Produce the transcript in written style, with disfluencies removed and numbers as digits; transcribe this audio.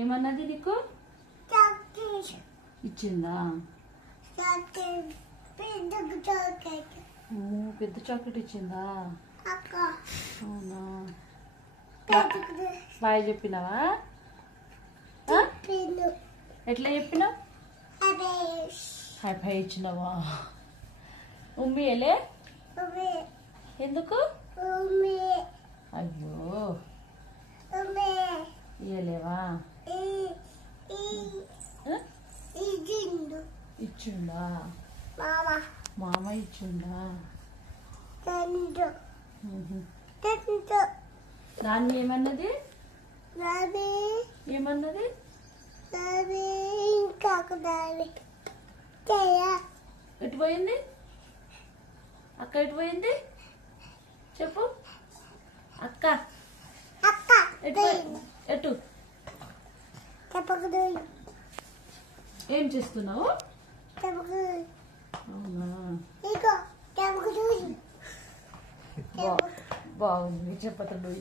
ఏమన్నది నీకు? ఇచ్చిందా? పెద్ద చాక్లెట్ ఇచ్చిందా? అవునా? బాయ్ చెప్పినావా? ఎట్లా చెప్పినావు? హై ఇచ్చినావా? ఉమ్మియలే? ఎందుకు? అయ్యో ఇయ్యలేవా? ఇచ్చిందా? మామ ఇచ్చిందా? నాన్న ఏమన్నది? ఏమన్నది? ఎటు పోయింది అక్క? ఎటు పోయింది చెప్పు అక్క. ఎటు ఏం చేస్తున్నావు? అవునా? బాగుంది చెప్పతడు.